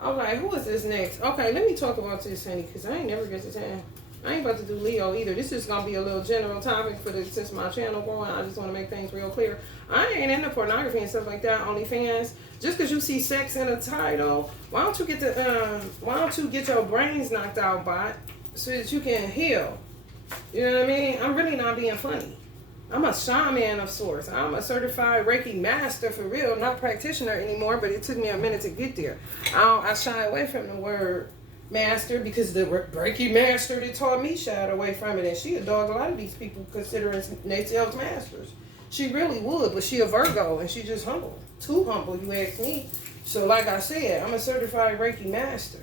Okay, who is this next? Okay, let me talk about this, honey, because I ain't never get the time. I ain't about to do Leo either. This is gonna be a little general topic for this since my channel growing. I just want to make things real clear. I ain't into pornography and stuff like that. OnlyFans. Just because you see sex in a title, why don't you get the why don't you get your brains knocked out, bot, so that you can heal? You know what I mean? I'm really not being funny. I'm a shaman of sorts. I'm a certified Reiki master for real, not practitioner anymore, but it took me a minute to get there. I shy away from the word master because the Reiki master that taught me shied away from it, and she a dog a lot of these people considering themselves masters. She really would, but she a Virgo, and she just humble. Too humble, you ask me. So like I said, I'm a certified Reiki master.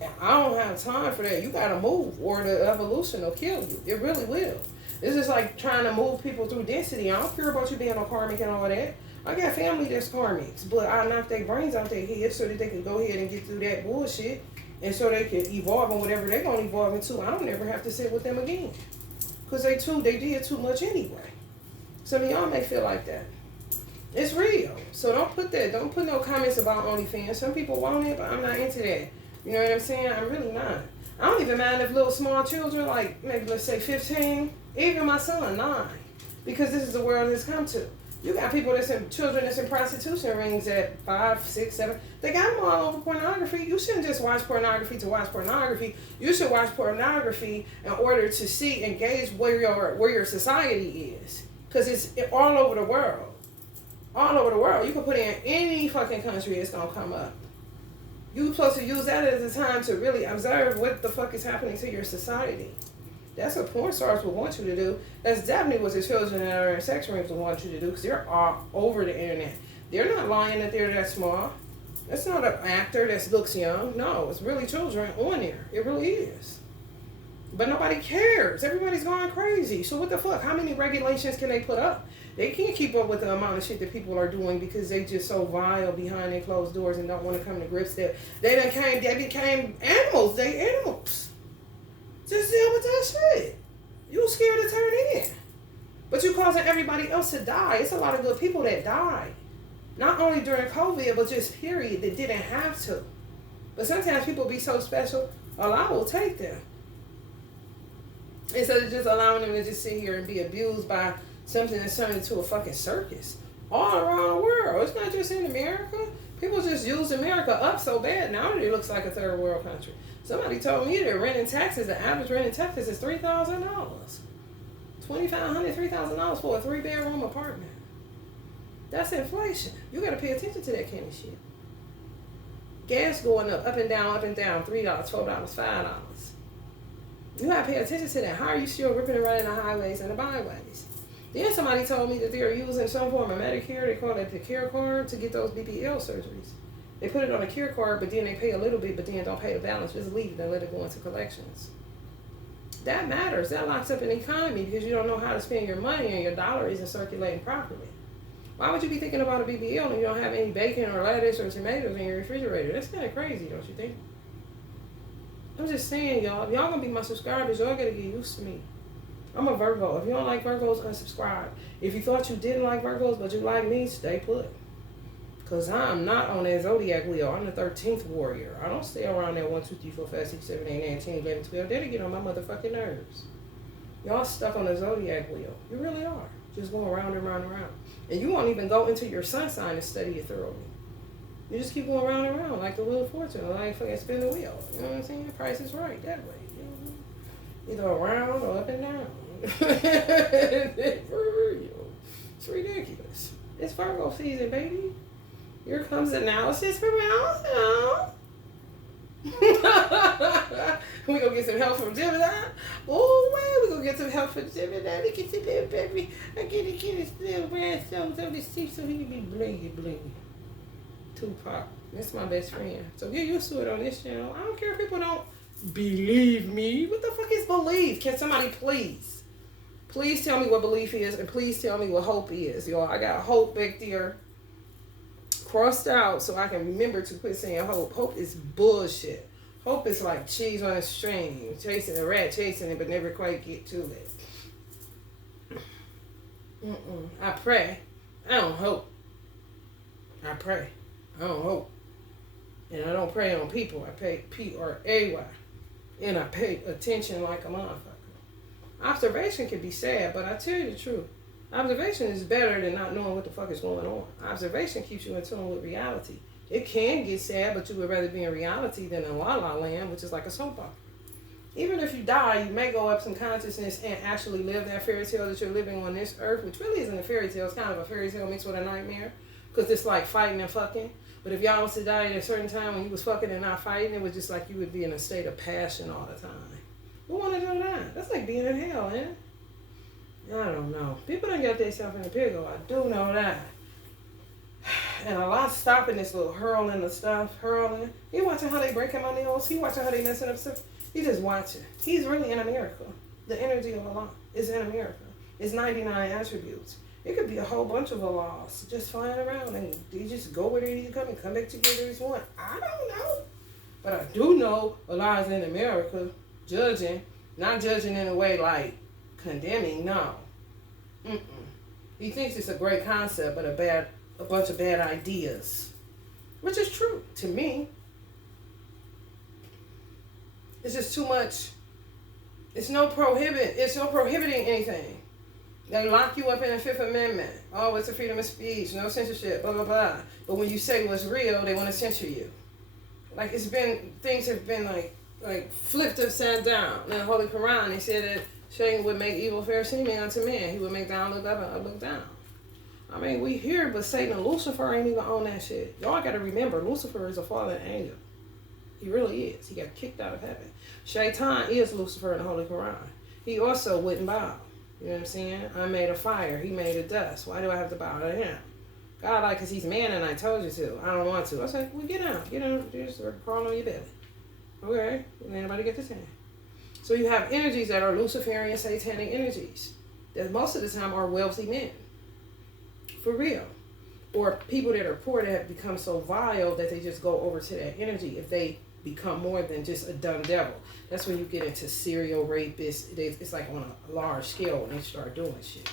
And I don't have time for that. You gotta move, or the evolution will kill you. It really will. This is like trying to move people through density. I don't care about you being a karmic and all that. I got family that's karmics, but I knock their brains out their head so that they can go ahead and get through that bullshit, and so they can evolve in whatever they're gonna evolve into. I don't ever have to sit with them again, cause they did too much anyway. Some of y'all may feel like that. It's real. So don't put no comments about OnlyFans. Some people want it, but I'm not into that. You know what I'm saying? I'm really not. I don't even mind if little small children, like maybe let's say 15, even my son, 9, because this is the world it's come to. You got people children that's in prostitution rings at 5, 6, 7. They got them all over pornography. You shouldn't just watch pornography to watch pornography. You should watch pornography in order to see and gauge where your society is, because it's all over the world. All over the world. You can put in any fucking country, it's gonna come up. You're supposed to use that as a time to really observe what the fuck is happening to your society. That's what porn stars would want you to do. That's definitely what the children that are in sex rooms would want you to do, because they're all over the internet. They're not lying that they're that small. That's not an actor that looks young. No, it's really children on there. It really is. But nobody cares. Everybody's going crazy. So what the fuck? How many regulations can they put up? They can't keep up with the amount of shit that people are doing because they just so vile behind their closed doors and don't want to come to grips that they became animals. They animals. Just deal with that shit. You scared to turn in. But you causing everybody else to die. It's a lot of good people that died. Not only during COVID, but just period, that didn't have to. But sometimes people be so special, Allah will take them. Instead of just allowing them to just sit here and be abused by something that's turned into a fucking circus all around the world. It's not just in America. People just use America up so bad now that it looks like a third world country. Somebody told me that rent in Texas, the average rent in Texas is $3,000. $2,500, $3,000 for a 3-bedroom apartment. That's inflation. You gotta pay attention to that kind of shit. Gas going up and down, $3, $12, $5. You gotta pay attention to that. How are you still ripping and running the highways and the byways? Then somebody told me that they're using some form of Medicare. They call it the care card to get those BBL surgeries. They put it on a care card, but then they pay a little bit, but then don't pay the balance. Just leave it and let it go into collections. That matters. That locks up an economy because you don't know how to spend your money and your dollar isn't circulating properly. Why would you be thinking about a BBL and you don't have any bacon or lettuce or tomatoes in your refrigerator? That's kind of crazy, don't you think? I'm just saying, y'all. If y'all gonna be my subscribers, y'all gotta get used to me. I'm a Virgo. If you don't like Virgos, unsubscribe. If you thought you didn't like Virgos, but you like me, stay put. Because I'm not on that zodiac wheel. I'm the 13th warrior. I don't stay around that 1, 2, 3, 4, 5, 6, 7, 8, 9, 10, 11, 12. That'll get on my motherfucking nerves. Y'all stuck on the zodiac wheel. You really are. Just going around and round and round. And you won't even go into your sun sign and study it thoroughly. You just keep going round and round like the Wheel of Fortune, like fucking spin the wheel. You know what I'm saying? The price is right that way. You know? Either around or up and down. For real. It's ridiculous. It's Virgo season, baby. Here comes analysis from Allison. We gonna get some help from Gemini. Oh man, we gonna get some help from Gemini. Look at the baby. I get his little ransom of his teeth so he can be blingy blingy. Tupac. That's my best friend. So get used to it on this channel. I don't care if people don't believe me. What the fuck is belief? Can somebody please tell me what belief is, and please tell me what hope is, y'all. I got hope back there crossed out so I can remember to quit saying hope. Hope is bullshit. Hope is like cheese on a string, chasing a rat, chasing it, but never quite get to it. I pray. I don't hope. I pray. I don't hope. And I don't prey on people. I pay P-R-A-Y. And I pay attention like a motherfucker. Observation can be sad, but I tell you the truth. Observation is better than not knowing what the fuck is going on. Observation keeps you in tune with reality. It can get sad, but you would rather be in reality than in la la land, which is like a soap opera. Even if you die, you may go up some consciousness and actually live that fairy tale that you're living on this earth, which really isn't a fairy tale. It's kind of a fairy tale mixed with a nightmare, because it's like fighting and fucking. But if y'all was to die at a certain time when you was fucking and not fighting, it was just like you would be in a state of passion all the time. Who want to do that? That's like being in hell, man. I don't know. People don't get themselves in the pickle. I do know that. And a lot stopping this little hurling of stuff, hurling. You watching how they breaking my nails? He watching how they messing up stuff? He just watching. He's really in America. The energy of Allah is in America. It's 99 attributes. It could be a whole bunch of Allahs just flying around and they just go where they need to come and come back together as one. I don't know. But I do know Allah is in America judging. Not judging in a way like condemning, no. He thinks it's a great concept, but a bunch of bad ideas. Which is true to me. It's just too much. It's no prohibiting anything. They lock you up in the Fifth Amendment. Oh, it's a freedom of speech, no censorship, blah, blah, blah. But when you say what's real, they want to censor you. Like things have been like flipped upside down. In the Holy Quran, they said that Satan would make evil fair seeming unto man. He would make down look up and up look down. I mean, we hear, but Satan and Lucifer ain't even on that shit. Y'all got to remember, Lucifer is a fallen angel. He really is. He got kicked out of heaven. Shaitan is Lucifer in the Holy Quran. He also wouldn't bow. You know what I'm saying? I made a fire. He made a dust. Why do I have to bow to him? God, like, because he's man and I told you to. I don't want to. I was like, well, get out. Get out. Just crawl on your belly. Okay? Ain't anybody get this hand. So you have energies that are Luciferian, satanic energies. That most of the time are wealthy men. For real. Or people that are poor that have become so vile that they just go over to that energy if they become more than just a dumb devil. That's when you get into serial rapists. It's like on a large scale when they start doing shit.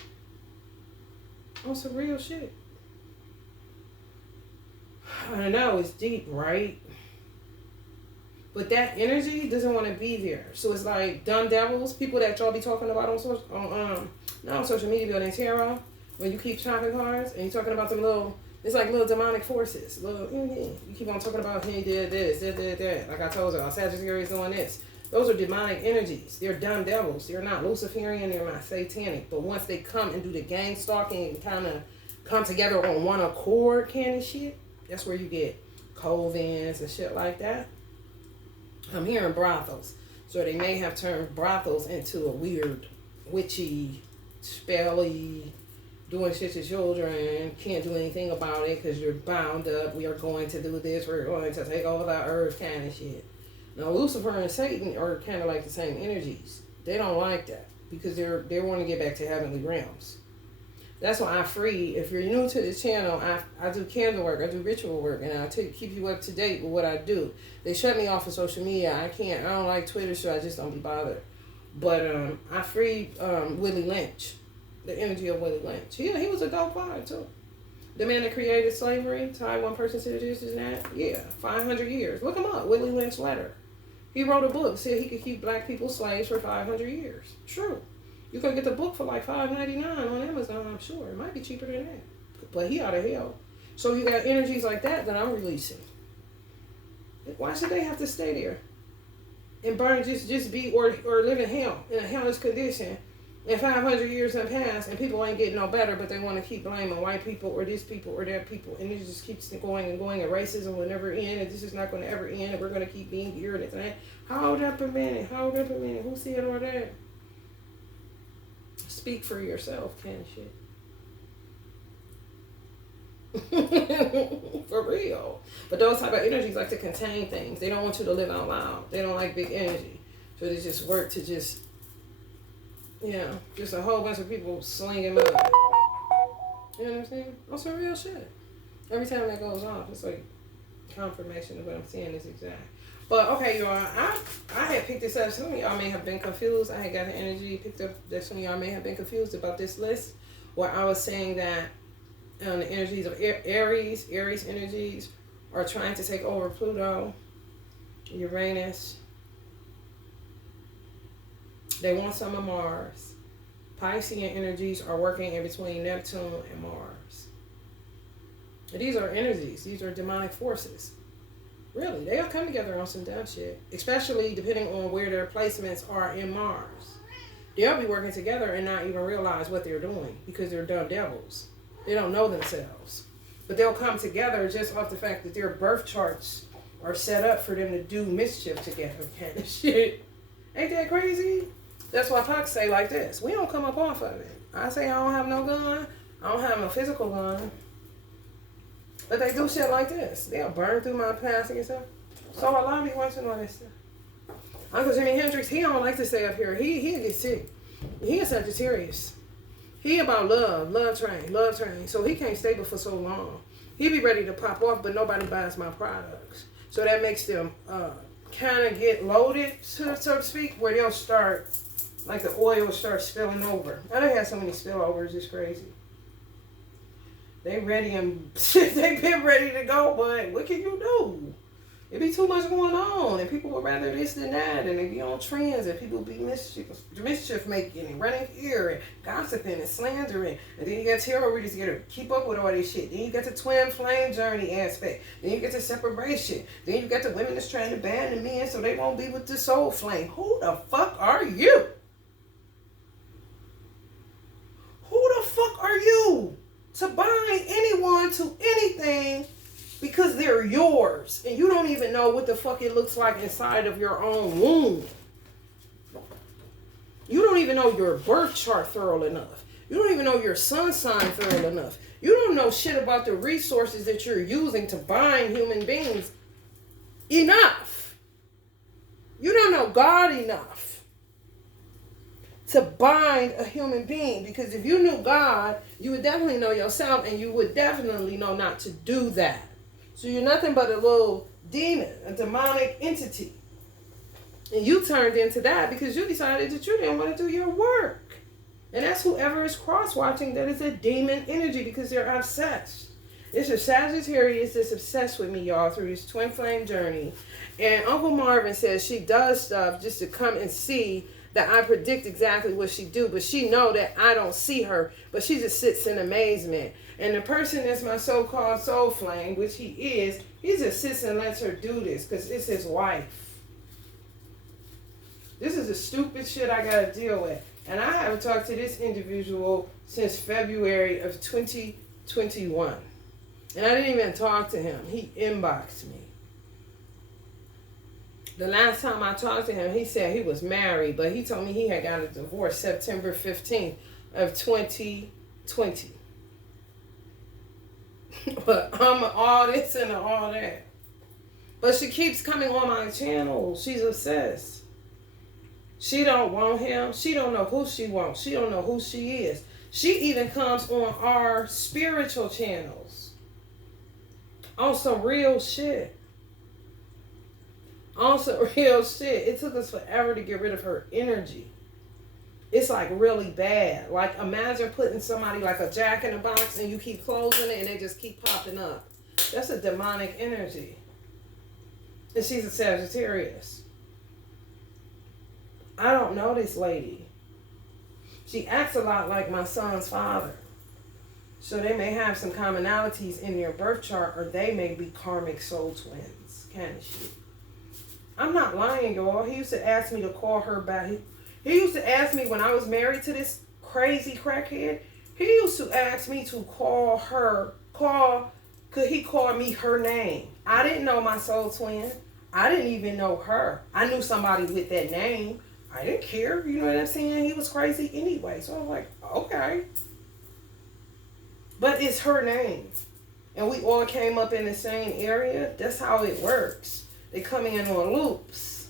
On some real shit. I know it's deep, right? But that energy doesn't want to be there. So it's like dumb devils, people that y'all be talking about on social media building tarot. When you keep shopping cards and you're talking about them it's like little demonic forces. You keep on talking about he did this, that. Like I told you, Sagittarius doing this. Those are demonic energies. They're dumb devils. They're not Luciferian. They're not satanic. But once they come and do the gang stalking and kind of come together on one accord kind of shit, that's where you get covens and shit like that. I'm hearing brothels. So they may have turned brothels into a weird, witchy, spelly, doing shit to children, can't do anything about it because you're bound up. We are going to do this. We're going to take over the earth kind of shit. Now, Lucifer and Satan are kind of like the same energies. They don't like that because they want to get back to heavenly realms. That's why if you're new to this channel, I do candle work, I do ritual work, and I keep you up to date with what I do. They shut me off of social media. I don't like Twitter, so I just don't be bothered. But I freed Willie Lynch. The energy of Willie Lynch. He was a dope guy too. The man that created slavery, tied one person to the dishes and that. Yeah, 500 years. Look him up, Willie Lynch letter. He wrote a book, said he could keep black people slaves for 500 years. True. You could get the book for like $5.99 on Amazon, I'm sure. It might be cheaper than that. But he out of hell. So you got energies like that I'm releasing. Why should they have to stay there? And burn, just be, or live in hell, in a hellish condition. And 500 years have passed, and people ain't getting no better, but they want to keep blaming white people or this people or that people, and it just keeps going and going, and racism will never end, and this is not going to ever end, and we're going to keep being here and that. Hold up a minute. Who said all that? Speak for yourself, kind of shit. For real. But those type of energies like to contain things. They don't want you to live out loud. They don't like big energy. So they just work to just a whole bunch of people slinging mud. You know what I'm saying? On some real shit. Every time that goes off, it's like confirmation of what I'm saying is exact. But okay, y'all, I had picked this up. Some of y'all may have been confused. I had got the energy picked up that some of y'all may have been confused about this list, where I was saying that the energies of Aries energies are trying to take over Pluto, Uranus. They want some of Mars. Piscean energies are working in between Neptune and Mars. And these are energies. These are demonic forces. Really, they'll come together on some dumb shit. Especially depending on where their placements are in Mars. They'll be working together and not even realize what they're doing because they're dumb devils. They don't know themselves. But they'll come together just off the fact that their birth charts are set up for them to do mischief together kind of shit. Ain't that crazy? That's why Pac say like this. We don't come up off of it. I say I don't have no gun. I don't have no physical gun. But they do shit like this. They'll burn through my past and stuff. So a lot of people want to know this stuff. Uncle Jimi Hendrix, he don't like to stay up here. He'll get sick. He is Sagittarius. He about love train. So he can't stay but for so long. He be ready to pop off, but nobody buys my products. So that makes them kind of get loaded, so to speak, where they'll start, like the oil will start spilling over. I don't have so many spillovers, it's crazy. They ready and they been ready to go, but what can you do? It be too much going on, and people would rather this than that, and they be on trends, and people be mischief making and running here and gossiping and slandering, and then you got tarot readers to keep up with all this shit. Then you got the twin flame journey aspect. Then you get the separation. Then you got the women that's trying to ban the men so they won't be with the soul flame. Who the fuck are you? Who the fuck are you to bind anyone to anything? Because they're yours. And you don't even know what the fuck it looks like inside of your own womb. You don't even know your birth chart thorough enough. You don't even know your sun sign thorough enough. You don't know shit about the resources that you're using to bind human beings enough. You don't know God enough to bind a human being. Because if you knew God, you would definitely know yourself, and you would definitely know not to do that. So you're nothing but a little demon, a demonic entity. And you turned into that because you decided that you didn't want to do your work. And that's whoever is cross-watching that is a demon energy because they're obsessed. It's a Sagittarius that's obsessed with me, y'all, through this twin flame journey. And Uncle Marvin says she does stuff just to come and see that I predict exactly what she do. But she know that I don't see her. But she just sits in amazement. And the person that's my so-called soul flame, which he just sits and lets her do this because it's his wife. This is the stupid shit I got to deal with. And I haven't talked to this individual since February of 2021. And I didn't even talk to him. He inboxed me. The last time I talked to him, he said he was married, but he told me he had got a divorce September 15th of 2020. But I'm all this and all that. But she keeps coming on my channel. She's obsessed. She don't want him. She don't know who she wants. She don't know who she is. She even comes on our spiritual channels. On some real shit. On some real shit. It took us forever to get rid of her energy. It's like really bad. Like imagine putting somebody like a jack in a box and you keep closing it and they just keep popping up. That's a demonic energy. And she's a Sagittarius. I don't know this lady. She acts a lot like my son's father. So they may have some commonalities in their birth chart, or they may be karmic soul twins. Kind of shit. I'm not lying, y'all. He used to ask me to call her back. He used to ask me when I was married to this crazy crackhead. He used to ask me to could he call me her name? I didn't know my soul twin. I didn't even know her. I knew somebody with that name. I didn't care. You know what I'm saying? He was crazy anyway. So I was like, okay. But it's her name. And we all came up in the same area. That's how it works. They come in on loops.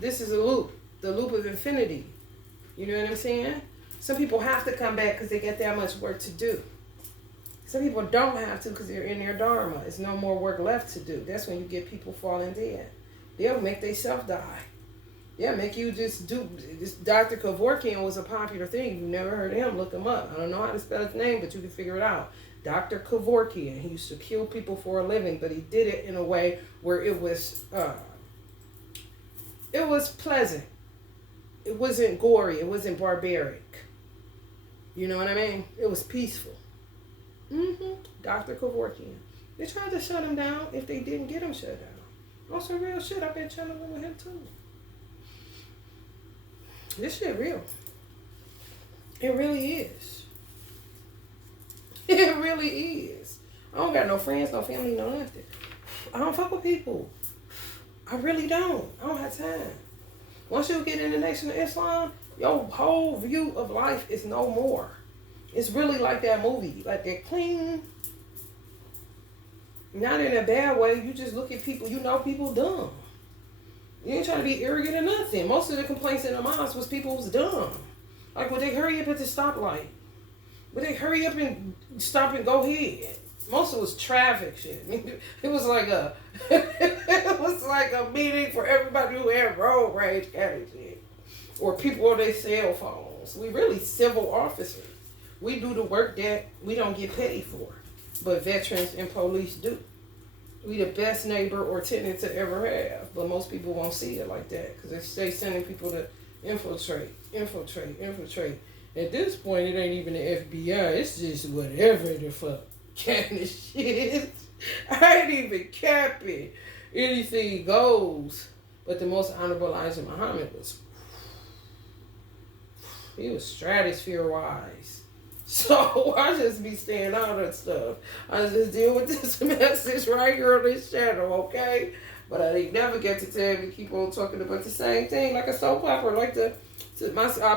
This is a loop. The loop of infinity. You know what I'm saying? Some people have to come back because they get that much work to do. Some people don't have to because they're in their dharma. There's no more work left to do. That's when you get people falling dead. They'll make themselves die. Yeah, make you just do. This Dr. Kevorkian was a popular thing. You've never heard of him, look him up. I don't know how to spell his name, but you can figure it out. Dr. Kevorkian. He used to kill people for a living, but he did it in a way where it was pleasant. It wasn't gory. It wasn't barbaric. You know what I mean? It was peaceful. Dr. Kevorkian. They tried to shut him down if they didn't get him shut down. On some real shit, I've been channeling with him too. This shit real. It really is. It really is. I don't got no friends, no family, no nothing. I don't fuck with people. I really don't. I don't have time. Once you get in the Nation of Islam, your whole view of life is no more. It's really like that movie, like that clean. Not in a bad way. You just look at people. You know people dumb. You ain't trying to be arrogant or nothing. Most of the complaints in the mosque was people was dumb. Like, would they hurry up at the stoplight? Would they hurry up and stop and go ahead? Most of it was traffic shit. I mean, it was like a meeting for everybody who had road rage kind of shit. Or people on their cell phones. We really civil officers. We do the work that we don't get paid for. But veterans and police do. We the best neighbor or tenant to ever have. But most people won't see it like that. Because they stay sending people to infiltrate. At this point, it ain't even the FBI. It's just whatever the fuck kind of shit. I ain't even capping. Anything goes. But the most honorable Elijah Muhammad was... He was stratosphere wise. So I just be staying out of stuff. I just deal with this message right here on this channel, okay? But I didn't never get to tell you to keep on talking about the same thing like a soap opera. Like I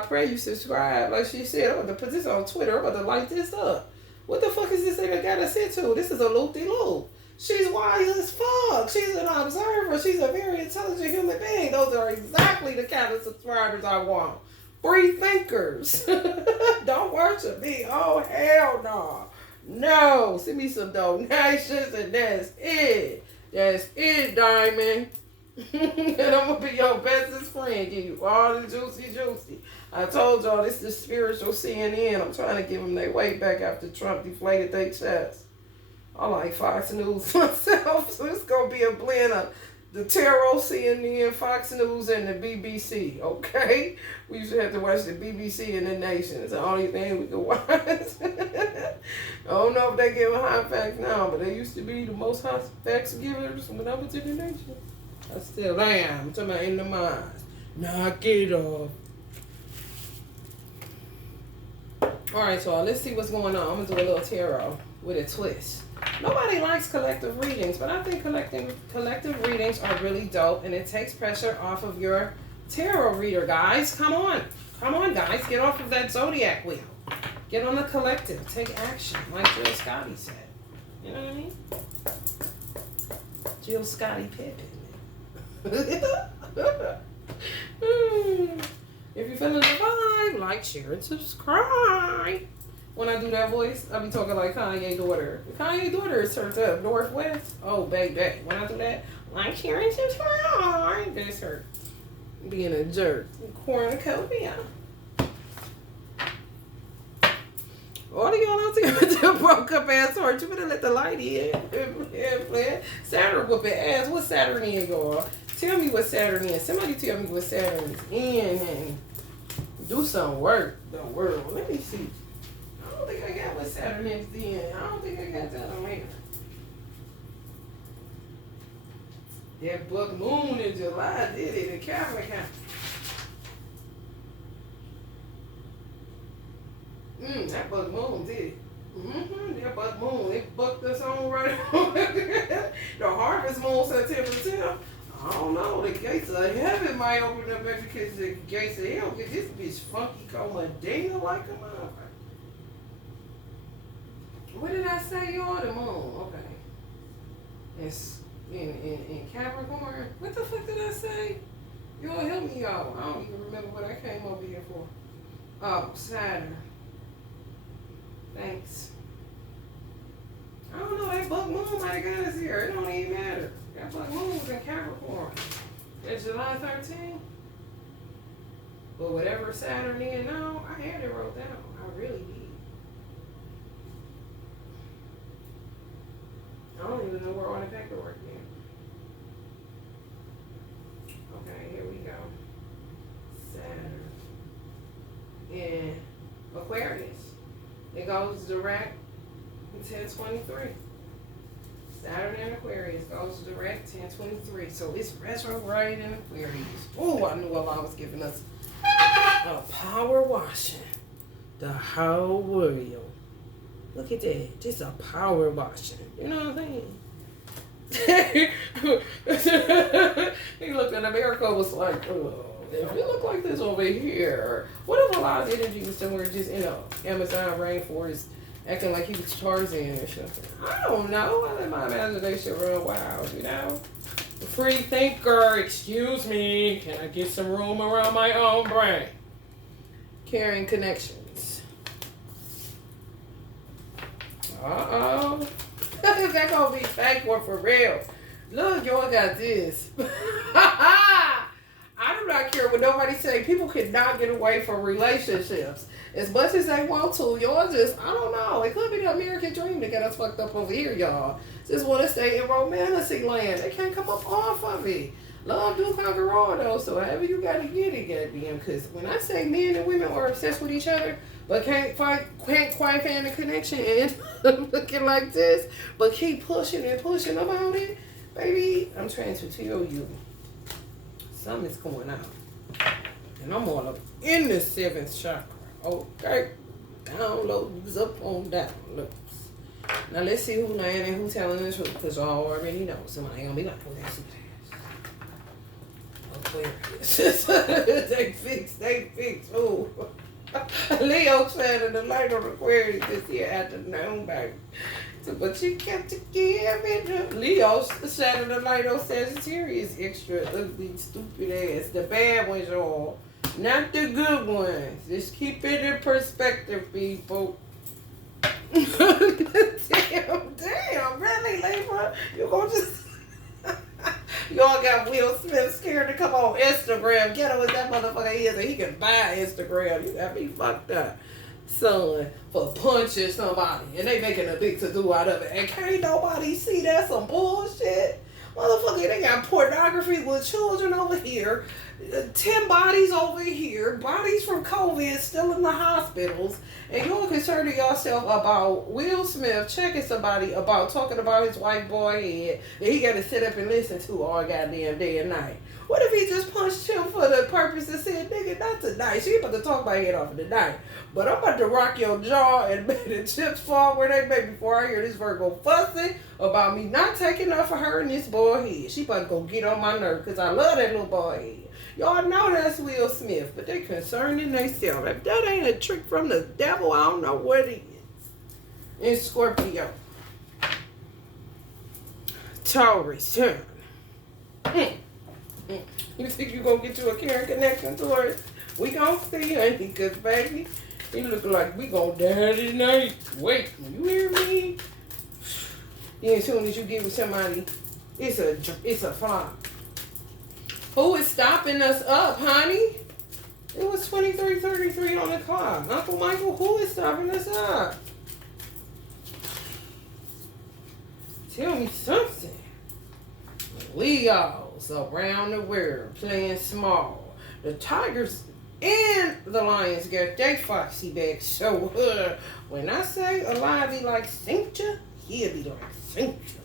pray you subscribe. Like she said, I'm about to put this on Twitter. I'm about to light this up. What the fuck is this thing I gotta sit to? This is a loop-de-loop. She's wise as fuck. She's an observer. She's a very intelligent human being. Those are exactly the kind of subscribers I want. Free thinkers. Don't worship me. Oh, hell no. No. Send me some donations and that's it. That's it, Diamond. And I'm going to be your bestest friend. Give you all the juicy. I told y'all this is spiritual CNN. I'm trying to give them their weight back after Trump deflated their chest. I like Fox News myself, so it's going to be a blend of the Tarot, CNN, Fox News, and the BBC, okay? We used to have to watch the BBC and the Nation. It's the only thing we could watch. I don't know if they give high facts now, but they used to be the most high facts givers when I was in the Nation. I still am. I'm talking about in the minds. Knock it off. Alright, y'all, let's see what's going on. I'm going to do a little tarot with a twist. Nobody likes collective readings, but I think collective readings are really dope, and it takes pressure off of your tarot reader, guys. Come on, guys. Get off of that zodiac wheel. Get on the collective. Take action, like Jill Scotty said. You know what I mean? Jill Scotty Pippen. If you're feeling the vibe, like, share, and subscribe. When I do that voice, I be talking like Kanye daughter. Kanye daughter is turned up Northwest. Oh, baby. When I do that, like, share, and subscribe. That's her being a jerk. Cornucopia. All of y'all out there with the broke up ass heart, you better let the light in. Saturn whooping ass. What's Saturn in, y'all? Tell me what Saturn is. Somebody tell me what Saturn is in and do some work. The world. Let me see. I don't think I got what Saturn is in. I don't think I got that on here. That buck moon in July did it. The camera that buck moon did it. That buck moon, it bucked us on right on. The harvest moon September 10th. I don't know. The gates of heaven might open up because the gates of hell get this bitch funky Comadina like a motherfucker. What did I say, y'all? The moon. Okay. It's in Capricorn. What the fuck did I say? Y'all help me out. I don't even remember what I came over here for. Oh, Saturn. Thanks. I don't know. That buck moon might have got us here. It don't even matter. That buck moon was in Capricorn. It's July 13th. But whatever Saturn is now, I had it wrote down. I really did. I don't even know where all the paperwork is. Okay, here we go. Saturn. And Aquarius. It goes direct 1023. Saturn and Aquarius goes direct 1023. So it's retrograde in Aquarius. Oh, I knew Allah was giving us a power washing the whole world. Look at that. Just a power washing. You know what I'm saying? He looked in America and was like, oh, if we look like this over here, what if Allah's energy was somewhere just in a Amazon rainforest acting like he was Tarzan or something? I don't know. I let my imagination run wild, you know? Free thinker, excuse me. Can I get some room around my own brain? Caring connections. Uh-oh. Is that gonna be fake or for real? Look, y'all got this. I do not care what nobody say. People cannot get away from relationships as much as they want to. Y'all just, I don't know. It could be the American dream that got us fucked up over here, y'all. Just want to stay in romantic land. They can't come up off of it. Love do conquer all, though. So however you got to get it, goddamn. Because when I say men and women are obsessed with each other, but can't quite find a connection and looking like this, but keep pushing and pushing about it, baby, I'm trying to tell you. Something's going on. And I'm all up in the 7th chakra. Okay. Downloads up on downloads. Now let's see who's lying and who's telling the truth. Because y'all already know. Somebody gonna be like, oh, that's Aquarius. They fix. Ooh. Leo shining the light on Aquarius this year afternoon, baby. So, but you kept to give it. Leo shining the light on Sagittarius, extra ugly, stupid ass. The bad ones, y'all. Not the good ones. Just keep it in perspective, people. Damn, really, Libra? You gonna just... Y'all got Will Smith scared to come on Instagram. Get him what that motherfucker is, and he can buy Instagram. You got me fucked up, son, for punching somebody, and they making a big to-do out of it. And can't nobody see that some bullshit? Motherfucker, they got pornography with children over here, 10 bodies over here, bodies from COVID still in the hospitals, and you're concerned yourself about Will Smith checking somebody about talking about his white boy head that he got to sit up and listen to all goddamn day and night. What if he just punched him for the purpose and said, nigga, not tonight. She about to talk my head off tonight, but I'm about to rock your jaw and make the chips fall where they may before I hear this Virgo fussing about me not taking up for her and this boy head. She about to go get on my nerve because I love that little boy head. Y'all know that's Will Smith, but they concerned in themselves. If that ain't a trick from the devil, I don't know what it is. And Scorpio. Taurus, turn. You think you gonna get you a caring connection to her? We gonna see, ain't he? Because, baby, he look like we gonna die tonight. Wait, you hear me? Yeah, as soon as you get with somebody, it's a flop. Who is stopping us up, honey? It was 23:33 on the clock. Uncle Michael, who is stopping us up? Tell me something. Leos around the world playing small. The Tigers and the Lions got their foxy back. So when I say a lion be like Cynthia, he'll be like Cynthia.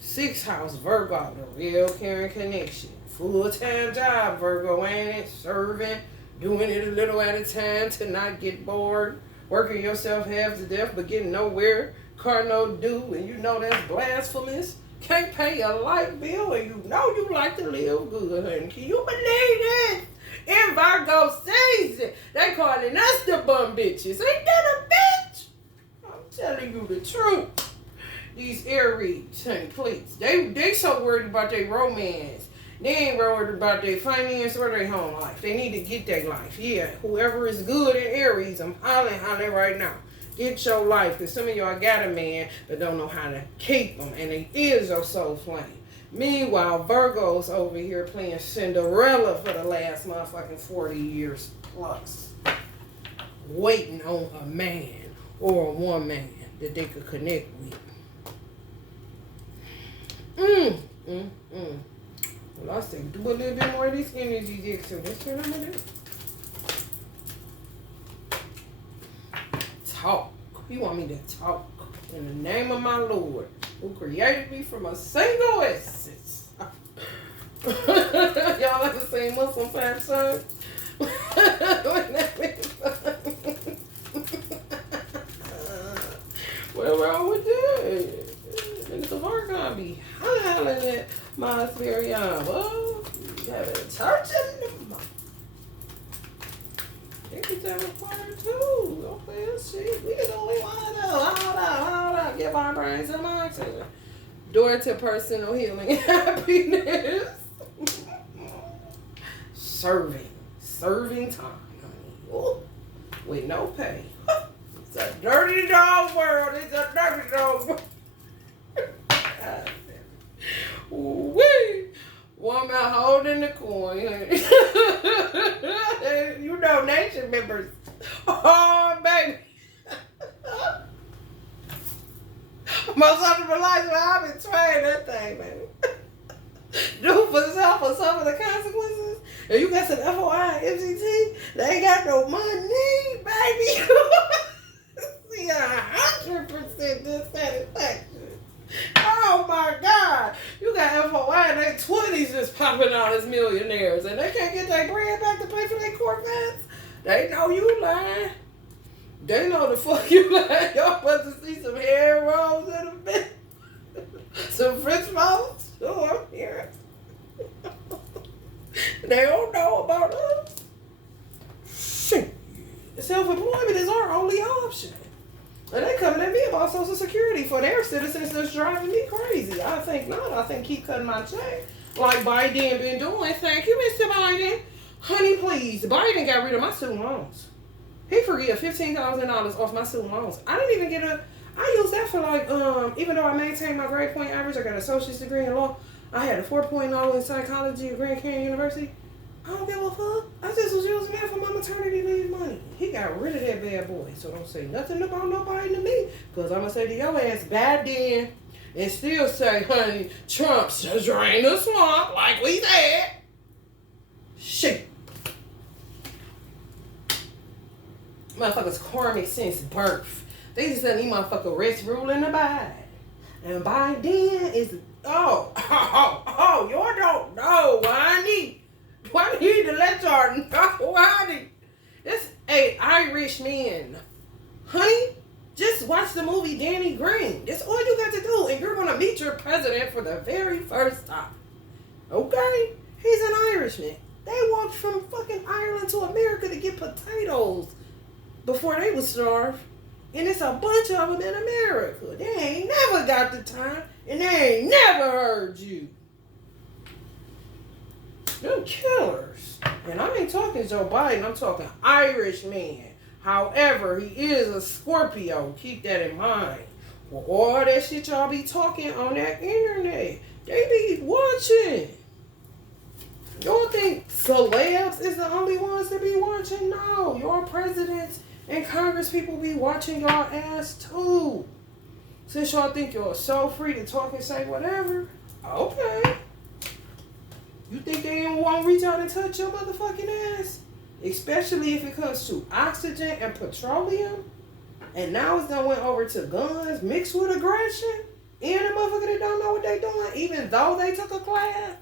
6th house Virgo, the real caring connection. Full-time job, Virgo, ain't it? Serving, doing it a little at a time to not get bored. Working yourself half to death but getting nowhere. Car no due, and you know that's blasphemous. Can't pay a light bill, and you know you like to live good, honey. Can you believe it? In Virgo season, they calling us the bum bitches. Ain't that a bitch? I'm telling you the truth. These Aries, honey, please. They so worried about their romance. They ain't worried about their finance or their home life. They need to get their life. Yeah, whoever is good in Aries, I'm hollering right now. Get your life, because some of y'all got a man but don't know how to keep them, and they is your soul flame. Meanwhile, Virgo's over here playing Cinderella for the last motherfucking 40 years plus, waiting on a man or a woman that they could connect with. Mm, mm, mm. Well, I say do a little bit more of this energy, Dixon. That's what I'm gonna do. Talk. You want me to talk in the name of my Lord, who created me from a single essence. Y'all ever seen Muslim Fat Son? What's wrong with that? And the bar gonna be hollering at my spirit, well, you have a church in the mouth. They get that required too. Don't play this shit. We can only hold up. Give our brains some oxygen. Door to personal healing and happiness. Serving time. Ooh, with no pay. It's a dirty dog world. It's a dirty dog world. Wee. Woman holding the coin. You know, nation members. Oh, baby. Most of my life, I've been trying that thing, man. Do for self for some of the consequences. If you got some FOI and MCT, they ain't got no money, baby. See, 100% dissatisfaction. Oh my God. You got FOI and they 20s just popping out as millionaires and they can't get their bread back to pay for their Corvettes. They know you lying. They know the fuck you lying. Y'all about to see some hair rolls in a bit. Some French rolls. Oh, I'm here. They don't know about us. Shit. Self-employment is our only option. And they coming at me about Social Security for their citizens that's driving me crazy. I think not. I think keep cutting my check. Like Biden been doing. Thank you, Mr. Biden. Honey, please. Biden got rid of my student loans. He forgave $15,000 off my student loans. I didn't even get I used that for like, even though I maintained my grade point average, I got an associate's degree in law. I had a 4.0 in psychology at Grand Canyon University. I don't give a fuck. I just was using that for my maternity leave money. He got rid of that bad boy. So don't say nothing about nobody to me. Because I'm going to say to your ass, bad then. And still say, honey, Trump's just drained the swamp like we said. Shit. Motherfuckers karmic since birth. They just let these motherfucker rest, rule, and abide. And Biden is, you don't know why I need to let y'all know why this a Irish man. Honey, just watch the movie Danny Green. That's all you got to do, and you're gonna meet your president for the very first time. Okay? He's an Irishman. They walked from fucking Ireland to America to get potatoes before they was starved. And it's a bunch of them in America. They ain't never got the time, and they ain't never heard you. Them killers. And I ain't talking Joe Biden, I'm talking Irish man. However, he is a Scorpio. Keep that in mind. For all that shit y'all be talking on that internet, they be watching. Y'all think celebs is the only ones that be watching? No, your presidents and Congress people be watching y'all ass too. Since y'all think you're so free to talk and say whatever, okay. You think they didn't want to reach out and touch your motherfucking ass? Especially if it comes to oxygen and petroleum. And now it's done went over to guns mixed with aggression. And the motherfucker that don't know what they doing, even though they took a class.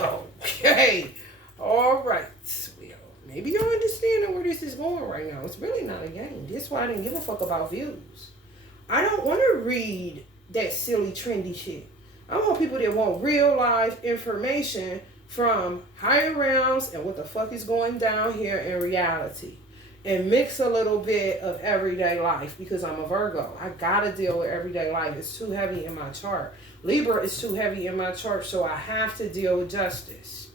Okay. All right. Well, maybe you're understanding where this is going right now. It's really not a game. That's why I didn't give a fuck about views. I don't want to read that silly, trendy shit. I want people that want real life information from higher realms and what the fuck is going down here in reality. And mix a little bit of everyday life because I'm a Virgo. I gotta deal with everyday life. It's too heavy in my chart. Libra is too heavy in my chart, so I have to deal with justice.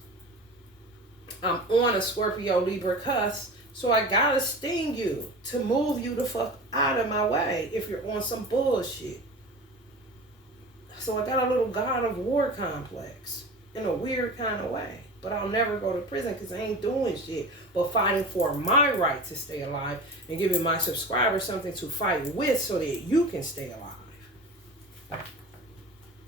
I'm on a Scorpio Libra cusp, so I gotta sting you to move you the fuck out of my way if you're on some bullshit. So I got a little God of War complex in a weird kind of way. But I'll never go to prison because I ain't doing shit but fighting for my right to stay alive and giving my subscribers something to fight with so that you can stay alive.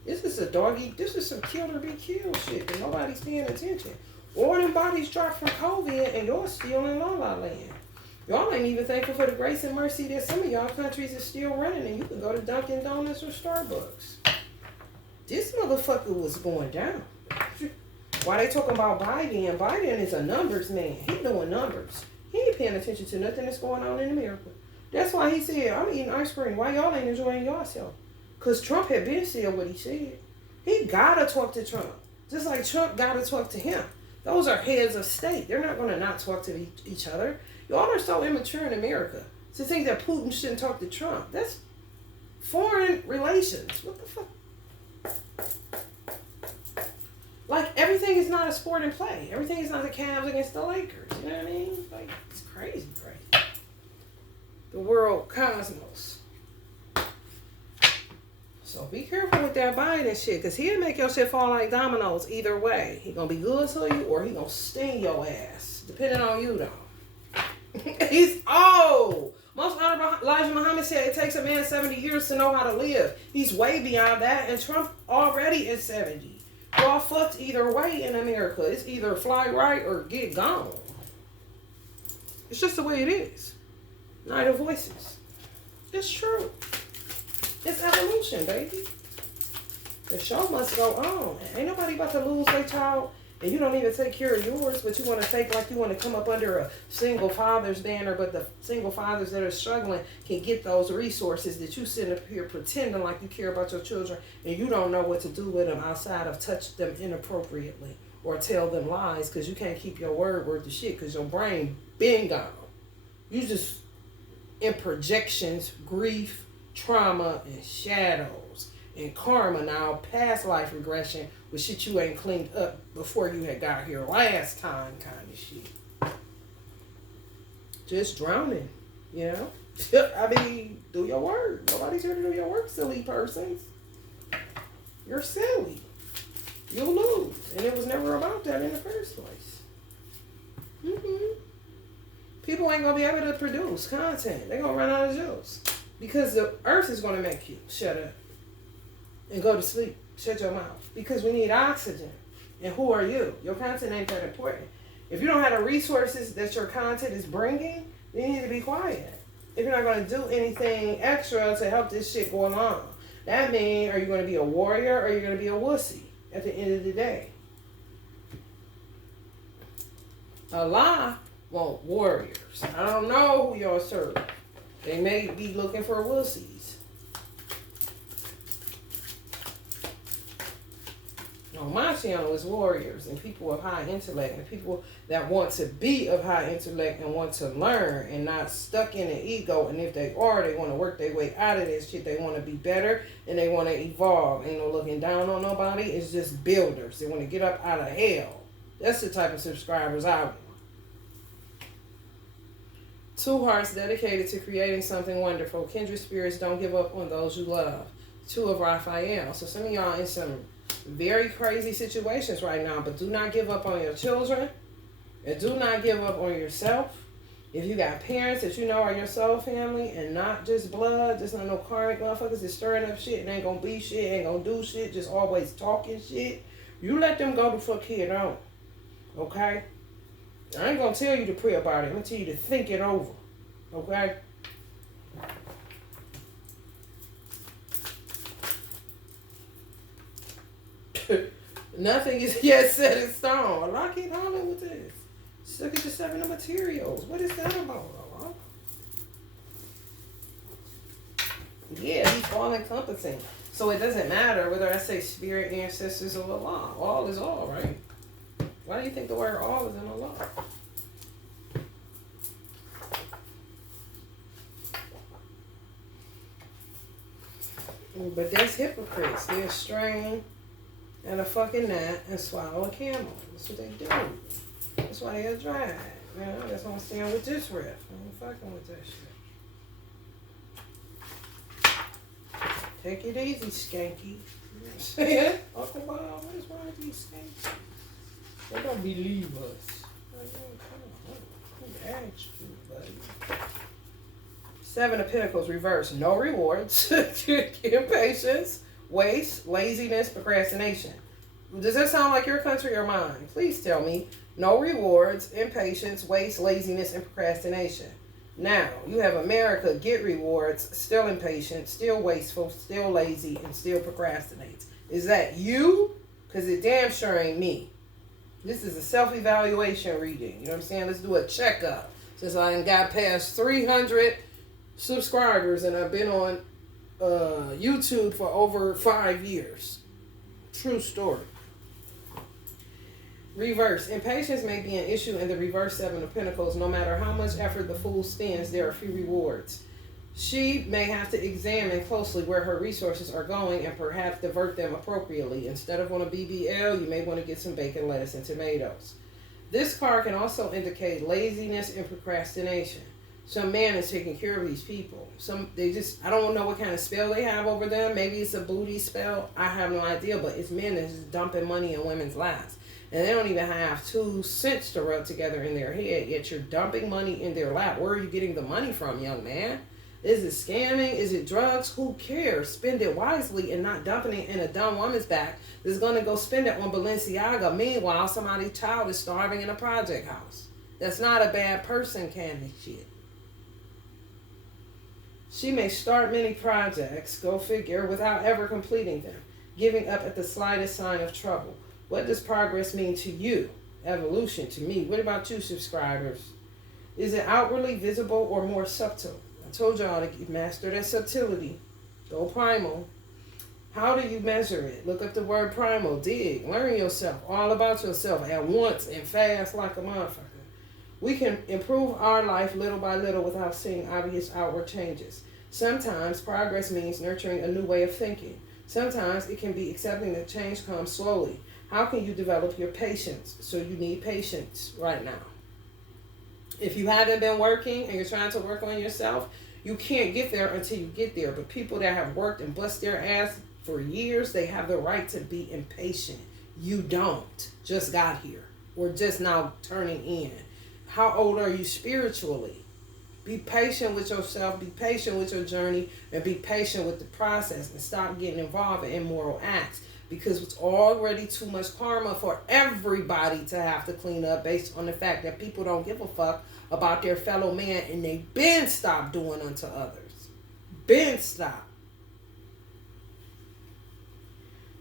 This is a doggy, this is some kill or be killed shit, and nobody's paying attention. All them bodies dropped from COVID, and y'all still in La La Land. Y'all ain't even thankful for the grace and mercy that some of y'all countries is still running, and you can go to Dunkin' Donuts or Starbucks. This motherfucker was going down. Why they talking about Biden? And Biden is a numbers man. He doing numbers. He ain't paying attention to nothing that's going on in America. That's why he said, I'm eating ice cream. Why y'all ain't enjoying yourself? Because Trump had been said what he said. He gotta talk to Trump. Just like Trump gotta talk to him. Those are heads of state. They're not gonna not talk to each other. Y'all are so immature in America to think that Putin shouldn't talk to Trump. That's foreign relations. What the fuck? Like, everything is not a sport and play. Everything is not the Cavs against the Lakers. You know what I mean? Like, it's crazy, crazy. The world cosmos. So be careful with that Biden shit, because he'll make your shit fall like dominoes either way. He gonna be good to you, or he gonna sting your ass. Depending on you, though. He's old. Most honorable Elijah Muhammad said it takes a man 70 years to know how to live. He's way beyond that, and Trump already is 70. Y'all fucked either way in America. It's either fly right or get gone. It's just the way it is. Night of Voices. It's true. It's evolution, baby. The show must go on. Ain't nobody about to lose their child, and you don't even take care of yours, but you want to fake like you want to come up under a single father's banner, but the single fathers that are struggling can get those resources that you sit up here pretending like you care about your children, and you don't know what to do with them outside of touch them inappropriately or tell them lies, because you can't keep your word worth of shit because your brain been gone. You just in projections, grief, trauma, and shadows, and karma now, past life regression with shit you ain't cleaned up before you had got here last time kind of shit. Just drowning, you know? I mean, do your work. Nobody's here to do your work, silly persons. You're silly. You'll lose. And it was never about that in the first place. People ain't going to be able to produce content. They're going to run out of juice. Because the earth is going to make you shut up and go to sleep. Shut your mouth. Because we need oxygen. And who are you? Your content ain't that important. If you don't have the resources that your content is bringing, then you need to be quiet. If you're not going to do anything extra to help this shit go along, that means, are you going to be a warrior or are you going to be a wussy at the end of the day? Allah want warriors. I don't know who y'all serve. They may be looking for wussies. On my channel is warriors and people of high intellect and people that want to be of high intellect and want to learn and not stuck in an ego. And if they are, they want to work their way out of this shit. They want to be better and they want to evolve. Ain't no looking down on nobody. It's just builders. They want to get up out of hell. That's the type of subscribers I want. Two hearts dedicated to creating something wonderful. Kindred spirits don't give up on those you love. Two of Raphael. So some of y'all in some very crazy situations right now, but do not give up on your children and do not give up on yourself. If you got parents that you know are your soul family and not just blood, just not no karmic motherfuckers that's stirring up shit and ain't gonna be shit, ain't gonna do shit, just always talking shit, you let them go the fuck head on. Okay? I ain't gonna tell you to pray about it. I'm gonna tell you to think it over. Okay? Nothing is yet set in stone. Allah keep on with this. Just look at the 7 of materials. What is that about, Allah? Yeah, he's all encompassing. So it doesn't matter whether I say spirit, ancestors, or Allah. All is all, right? Why do you think the word all is in Allah? But there's hypocrites. They'll strain and a fucking gnat and swallow a camel. That's what they do. That's why they'll drag. You know, that's why I'm staying with this riff. I ain't fucking with that shit. Take it easy, skanky. You know what I'm saying? Talk about what is wrong with these skanks? They don't believe us. Who asked you, buddy? 7 of Pentacles reversed. No rewards. Impatience. waste, laziness, procrastination. Does that sound like your country or mine? Please tell me. No rewards, impatience, waste, laziness, and procrastination. Now, you have America, get rewards, still impatient, still wasteful, still lazy, and still procrastinates. Is that you? Because it damn sure ain't me. This is a self-evaluation reading. You know what I'm saying? Let's do a checkup. Since I got past 300 subscribers and I've been on YouTube for over 5 years. True story. Reverse. Impatience may be an issue in the reverse Seven of Pentacles. No matter how much effort the fool spends, there are few rewards. She may have to examine closely where her resources are going and perhaps divert them appropriately. Instead of on a BBL, you may want to get some bacon, lettuce, and tomatoes. This card can also indicate laziness and procrastination. Some man is taking care of these people. I don't know what kind of spell they have over them. Maybe it's a booty spell. I have no idea, but it's men that's just dumping money in women's laps. And they don't even have 2 cents to rub together in their head, yet you're dumping money in their lap. Where are you getting the money from, young man? Is it scamming? Is it drugs? Who cares? Spend it wisely and not dumping it in a dumb woman's back that's going to go spend it on Balenciaga. Meanwhile, somebody's child is starving in a project house. That's not a bad person, can it, shit? She may start many projects, go figure, without ever completing them, giving up at the slightest sign of trouble. What does progress mean to you? Evolution to me. What about you, subscribers? Is it outwardly visible or more subtle? I told y'all to master that subtlety. Go primal. How do you measure it? Look up the word primal. Dig. Learn yourself. All about yourself at once and fast like a motherfucker. We can improve our life little by little without seeing obvious outward changes. Sometimes progress means nurturing a new way of thinking. Sometimes it can be accepting that change comes slowly. How can you develop your patience? So you need patience right now. If you haven't been working and you're trying to work on yourself, you can't get there until you get there. But people that have worked and bust their ass for years, they have the right to be impatient. You don't. Just got here or just now turning in. How old are you spiritually? Be patient with yourself, be patient with your journey, and be patient with the process, and stop getting involved in immoral acts, because it's already too much karma for everybody to have to clean up based on the fact that people don't give a fuck about their fellow man, and they been stopped doing unto others. Been stopped.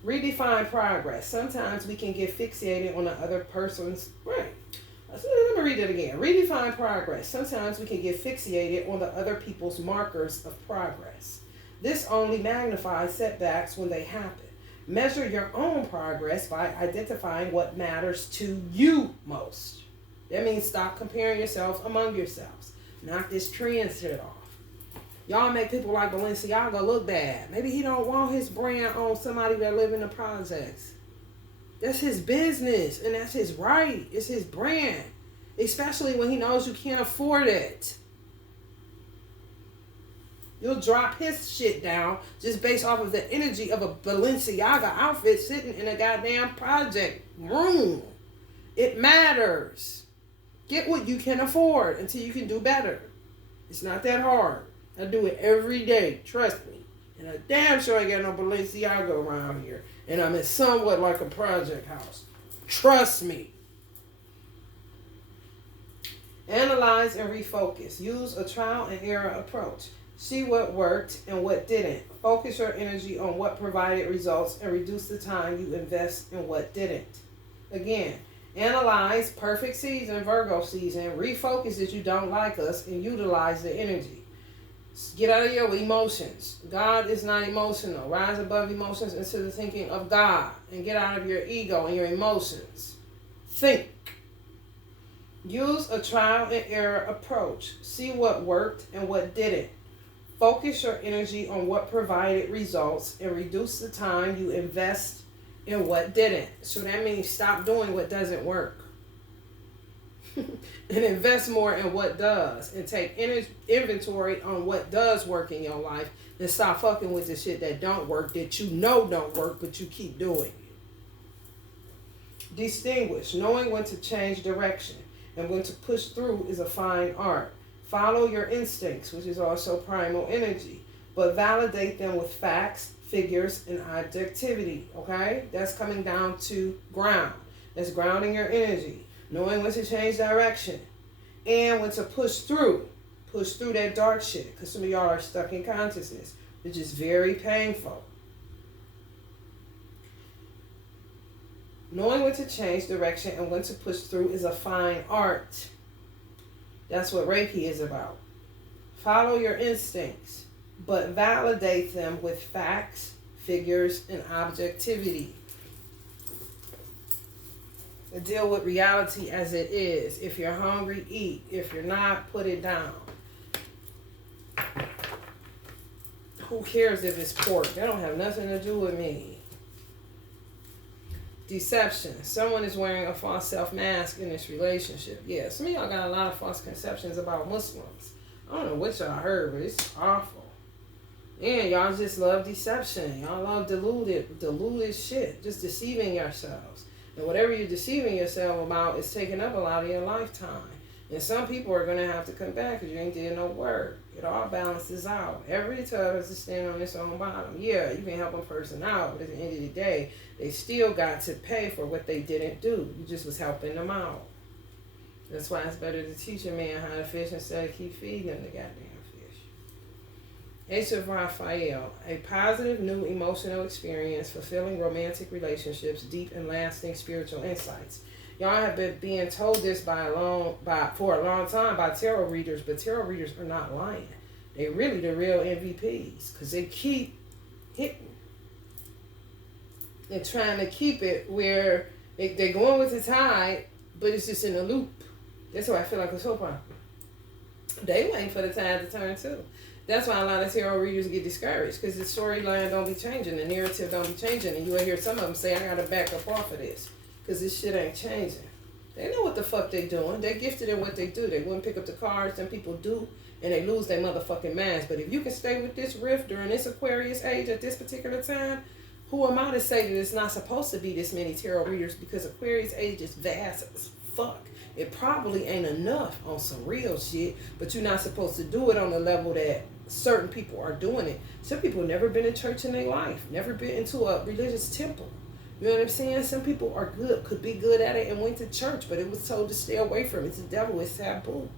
Redefine progress. Sometimes we can get fixated on the other person's right. Let me read it again. Redefine progress. Sometimes we can get fixated on the other people's markers of progress. This only magnifies setbacks when they happen. Measure your own progress by identifying what matters to you most. That means stop comparing yourself among yourselves. Knock this trend shit off. Y'all make people like Balenciaga look bad. Maybe he don't want his brand on somebody that live in the projects. That's his business, and that's his right. It's his brand, especially when he knows you can't afford it. You'll drop his shit down just based off of the energy of a Balenciaga outfit sitting in a goddamn project room. It matters. Get what you can afford until you can do better. It's not that hard. I do it every day, trust me. And I damn sure ain't got no Balenciaga around here. And I'm in somewhat like a project house. Trust me. Analyze and refocus. Use a trial and error approach. See what worked and what didn't. Focus your energy on what provided results and reduce the time you invest in what didn't. Again, analyze perfect season, Virgo season. Refocus that you don't like us and utilize the energy. Get out of your emotions. God is not emotional. Rise above emotions into the thinking of God. And get out of your ego and your emotions. Think. Use a trial and error approach. See what worked and what didn't. Focus your energy on what provided results and reduce the time you invest in what didn't. So that means stop doing what doesn't work. And invest more in what does, and take inventory on what does work in your life, and stop fucking with the shit that don't work, that you know don't work, but you keep doing it. Distinguish. Knowing when to change direction and when to push through is a fine art. Follow your instincts, which is also primal energy, but validate them with facts, figures, and objectivity. Okay? That's coming down to ground. That's grounding your energy. Knowing when to change direction. And when to push through. Push through that dark shit. Because some of y'all are stuck in consciousness, which is very painful. Knowing when to change direction and when to push through is a fine art. That's what Reiki is about. Follow your instincts, but validate them with facts, figures, and objectivity. Deal with reality as it is. If you're hungry, eat. If you're not, put it down. Who cares if it's pork? That don't have nothing to do with me. Deception. Someone is wearing a false self-mask in this relationship. Yeah, some of y'all got a lot of false conceptions about Muslims. I don't know what y'all heard, but it's awful. And y'all just love deception. Y'all love deluded shit. Just deceiving yourselves. And whatever you're deceiving yourself about is taking up a lot of your lifetime. And some people are going to have to come back because you ain't did no work. It all balances out. Every tub has to stand on its own bottom. Yeah, you can help a person out, but at the end of the day, they still got to pay for what they didn't do. You just was helping them out. That's why it's better to teach a man how to fish instead of keep feeding him the goddamn fish. Ace of Raphael. A positive new emotional experience, fulfilling romantic relationships, deep and lasting spiritual insights. Y'all have been being told this for a long time by tarot readers, but tarot readers are not lying. They really the real MVPs because they keep hitting. They're trying to keep it where they're going with the tide, but it's just in a loop. That's why I feel like a soap opera. They waiting for the tide to turn too. That's why a lot of tarot readers get discouraged because the storyline don't be changing, the narrative don't be changing, and you will hear some of them say, "I gotta back up off of this." Because this shit ain't changing. They know what the fuck they doing. They're gifted in what they do. They wouldn't pick up the cards. Some people do. And they lose their motherfucking minds. But if you can stay with this rift during this Aquarius age at this particular time, who am I to say that it's not supposed to be this many tarot readers? Because Aquarius age is vast as fuck. It probably ain't enough on some real shit. But you're not supposed to do it on the level that certain people are doing it. Some people never been in church in their life. Never been into a religious temple. You know what I'm saying? Some people are good, could be good at it and went to church, but it was told to stay away from it. It's the devil, it's taboo.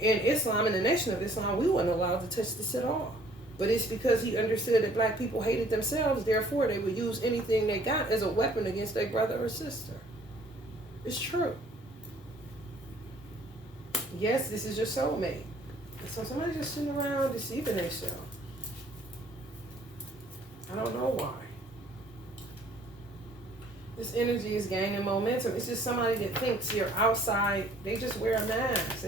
In Islam, in the Nation of Islam, we weren't allowed to touch this at all. But it's because he understood that black people hated themselves, therefore they would use anything they got as a weapon against their brother or sister. It's true. Yes, this is your soulmate. And so somebody's just sitting around deceiving themselves. I don't know why. This energy is gaining momentum. It's just somebody that thinks you're outside. They just wear a mask.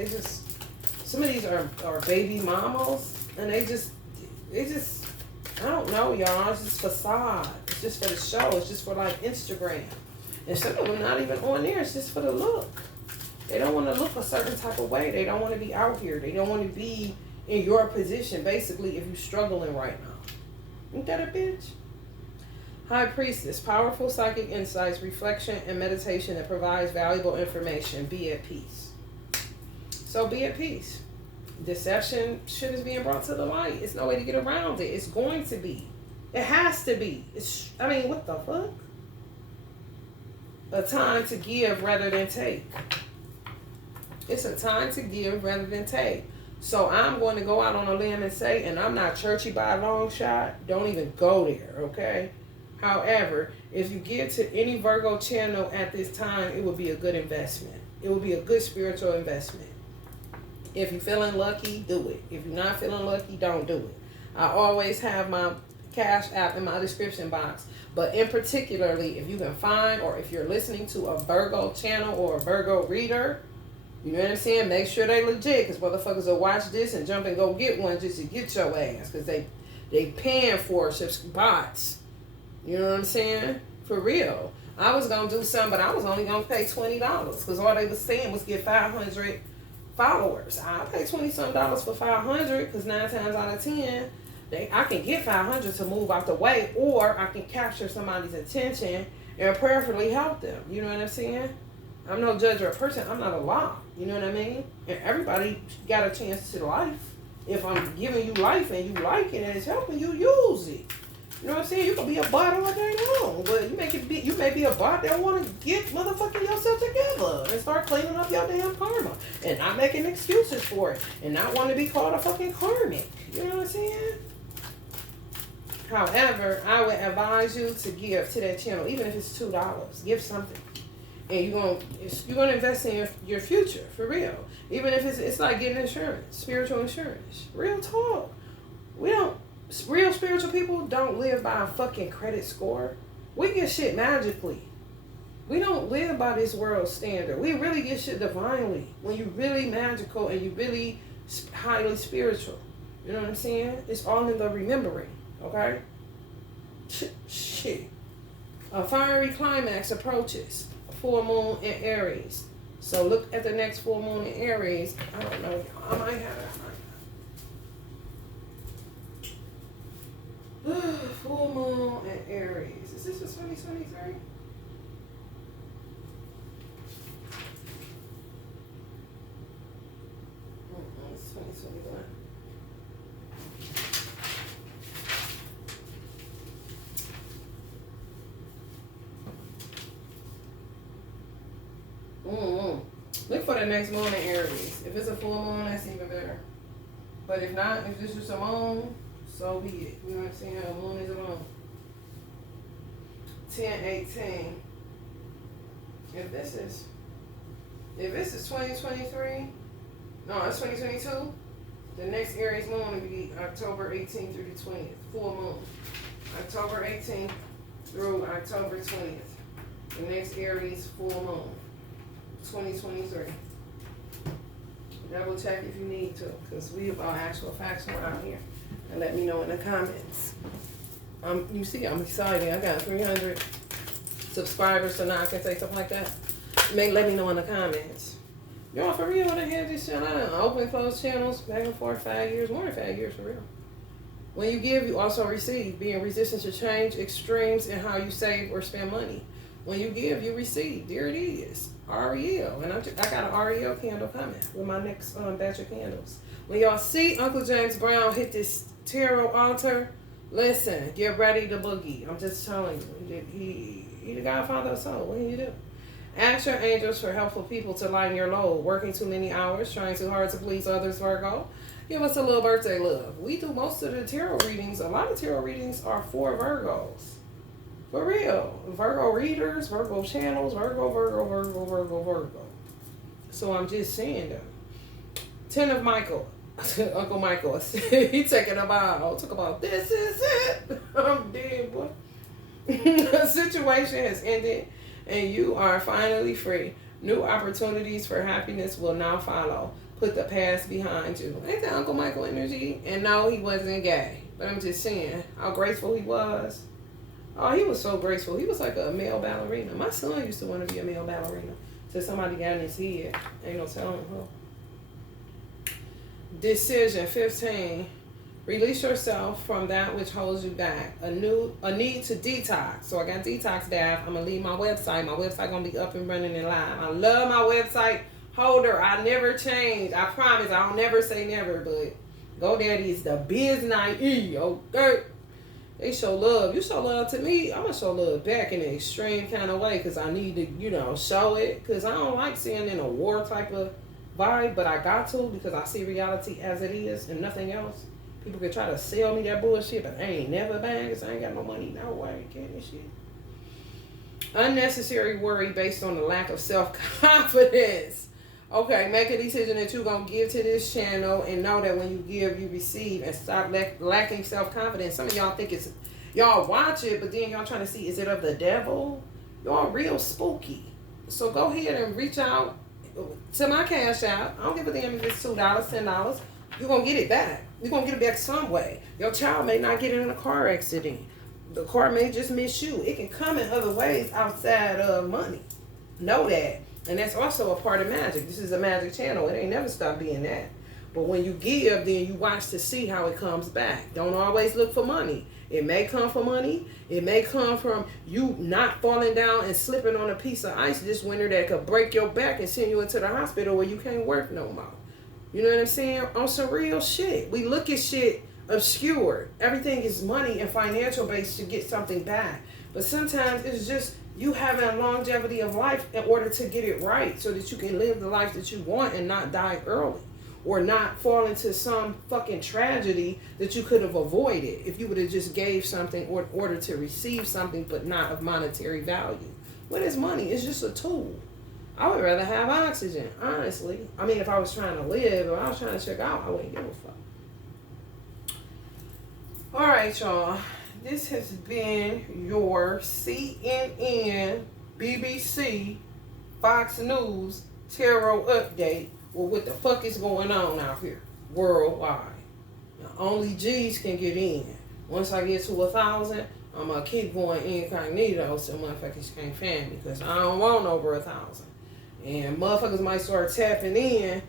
Some of these are baby mamas, and they just, I don't know, y'all. It's just facade. It's just for the show. It's just for like Instagram. And some of them not even on there. It's just for the look. They don't want to look a certain type of way. They don't want to be out here. They don't want to be in your position, basically, if you're struggling right now. Ain't that a bitch? High Priestess, powerful psychic insights, reflection, and meditation that provides valuable information. Be at peace. So be at peace. Deception shit is being brought to the light. It's no way to get around it. It's going to be. It has to be. What the fuck? A time to give rather than take. It's a time to give rather than take. So I'm going to go out on a limb and say, and I'm not churchy by a long shot, don't even go there, okay? However, if you give to any Virgo channel at this time, it would be a good investment. It would be a good spiritual investment. If you're feeling lucky, do it. If you're not feeling lucky, don't do it. I always have my Cash App in my description box. But in particularly, if you can find, or if you're listening to a Virgo channel or a Virgo reader, you know what I'm saying? Make sure they legit, because motherfuckers will watch this and jump and go get one just to get your ass, because they paying for bots. You know what I'm saying? For real. I was going to do something, but I was only going to pay $20 because all they was saying was get 500 followers. I'll pay $20-some for 500 because 9 times out of 10, I can get 500 to move out the way, or I can capture somebody's attention and prayerfully help them. You know what I'm saying? I'm no judge or a person. I'm not a law. You know what I mean? And everybody got a chance to life. If I'm giving you life and you like it and it's helping you, use it. You know what I'm saying? You can be a bot all day long, but you may be a bot that want to get motherfucking yourself together and start cleaning up your damn karma and not making excuses for it and not want to be called a fucking karmic. You know what I'm saying? However, I would advise you to give to that channel, even if it's $2. Give something, and you're gonna invest in your future for real. Even if it's like getting insurance, spiritual insurance. Real talk. Real spiritual people don't live by a fucking credit score. We get shit magically. We don't live by this world standard. We really get shit divinely. When you really magical and you really highly spiritual. You know what I'm saying? It's all in the remembering. Okay? Shit. A fiery climax approaches. A full moon in Aries. So look at the next full moon in Aries. I don't know. I might have it. Full moon in Aries. Is this a 2023? It's 2021. Look for the next moon in Aries. If it's a full moon, that's even better. But if not, if it's just a moon, so be it. You know what I'm saying? A moon is a moon. 10/18. If this is 2023, no, it's 2022. The next Aries moon will be October 18th through the 20th. Full moon. October 18th through October 20th. The next Aries full moon. 2023. Double check if you need to, because we about actual facts around here. And let me know in the comments. You see, I'm excited. I got 300 subscribers, so now I can say something like that. Let me know in the comments. Y'all, for real, when I had this channel, I done open closed channels back and forth 5 years, more than 5 years, for real. When you give, you also receive. Being resistant to change, extremes in how you save or spend money. When you give, you receive. There it is. REL. And I got an REL candle coming with my next batch of candles. When y'all see Uncle James Brown hit this tarot altar, listen, get ready to boogie. I'm just telling you. He the Godfather of soul. What do you do? Ask your angels for helpful people to lighten your load. Working too many hours, trying too hard to please others, Virgo. Give us a little birthday love. We do most of the tarot readings. A lot of tarot readings are for Virgos. For real. Virgo readers, Virgo channels, Virgo. So I'm just saying that. 10 of Michael. Uncle Michael. He taking a bow. Talk about this is it. I'm dead, boy. The situation has ended and you are finally free. New opportunities for happiness will now follow. Put the past behind you. Ain't that Uncle Michael energy? And no, he wasn't gay. But I'm just saying how graceful he was. Oh, he was so graceful. He was like a male ballerina. My son used to want to be a male ballerina. Till somebody got in his head. Ain't no telling who. Decision 15. Release yourself from that which holds you back. A need to detox. So I got detox dash. I'm gonna leave my website. My website gonna be up and running and live. I love my website holder. I never change. I promise. I don't never say never, but GoDaddy is the biz-9e. Okay. They show love. You show love to me, I'm gonna show love back in an extreme kind of way, because I need to, show it. Because I don't like seeing in a war type of vibe, but I got to, because I see reality as it is and nothing else. People can try to sell me that bullshit, but I ain't never buying because I ain't got no money. No way, can't this shit. Unnecessary worry based on the lack of self-confidence. Okay, make a decision that you're going to give to this channel and know that when you give, you receive, and stop lacking self-confidence. Some of y'all think y'all watch it, but then y'all trying to see, is it of the devil? Y'all real spooky. So go ahead and reach out to my cash app. I don't give a damn if it's $2, $10. You're going to get it back. You're going to get it back some way. Your child may not get in a car accident. The car may just miss you. It can come in other ways outside of money. Know that. And that's also a part of magic. This is a magic channel. It ain't never stopped being that. But when you give, then you watch to see how it comes back. Don't always look for money. It may come from money. It may come from you not falling down and slipping on a piece of ice this winter that could break your back and send you into the hospital where you can't work no more. You know what I'm saying? On some real shit. We look at shit obscured. Everything is money and financial based to get something back. But sometimes it's just you having longevity of life in order to get it right so that you can live the life that you want and not die early. Or not fall into some fucking tragedy that you could have avoided if you would have just gave something in order to receive something but not of monetary value. What is money? It's just a tool. I would rather have oxygen, honestly. I mean, if I was trying to live or I was trying to check out, I wouldn't give a fuck. All right, y'all. This has been your CNN, BBC, Fox News tarot update. Well, what the fuck is going on out here worldwide? Now, only G's can get in. Once I get to 1,000, I'm gonna keep going incognito so motherfuckers can't fan me because I don't want over 1,000. And motherfuckers might start tapping in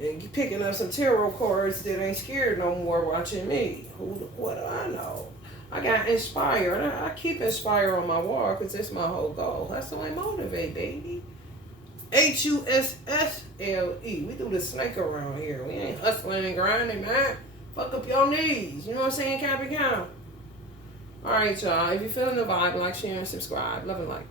and picking up some tarot cards that ain't scared no more watching me. What do I know? I got inspired. I keep inspired on my wall because that's my whole goal. That's the way I motivate, baby. HUSSLE. We do the snake around here. We ain't hustling and grinding, man. Fuck up your knees. You know what I'm saying, Capricorn? Alright, y'all. If you're feeling the vibe, like, share, and subscribe. Love and light.